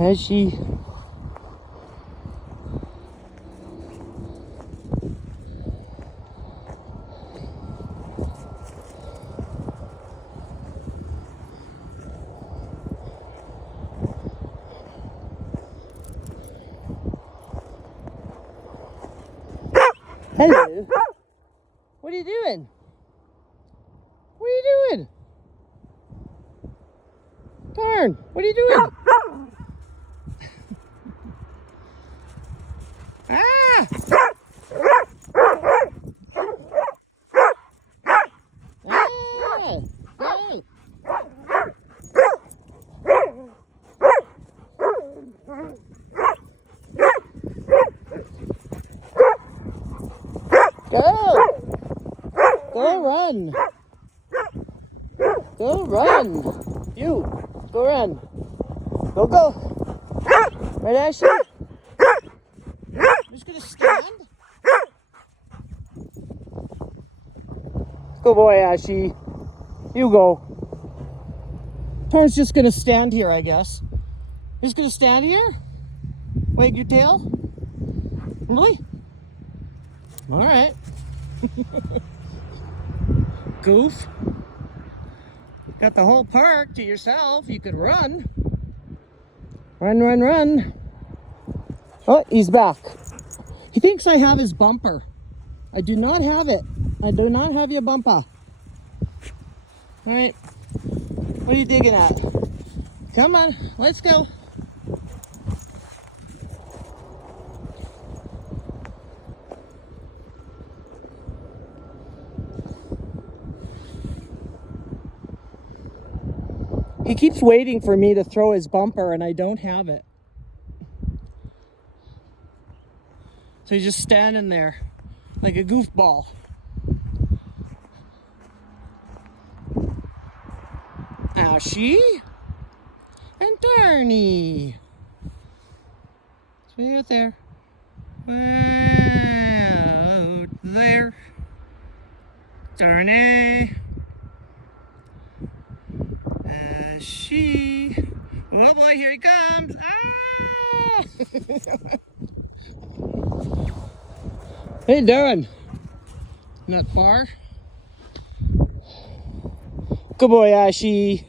Ashy. Hello. What are you doing? What are you doing? Darn, what are you doing? Ah! Ah! Hey! Go! Go run! Go run! You! Go run! Go go! Right, Ashley? I'm just gonna stand. Good boy, Ashy. You go. Tarn's just gonna stand here, I guess. He's gonna stand here? Wag your tail? Really? Alright. Goof. Got the whole park to yourself. You could run. Run, run, run. Oh, he's back. He thinks I have his bumper. I do not have it. I do not have your bumper. Alright. What are you digging at? Come on, let's go. He keeps waiting for me to throw his bumper and I don't have it. So he's just standing there like a goofball. Ashy and Darny. So out there. Out there. Darny. Ashy. Oh boy, here he comes. Ah! Hey, Darren. Not far. Good boy, Ashy.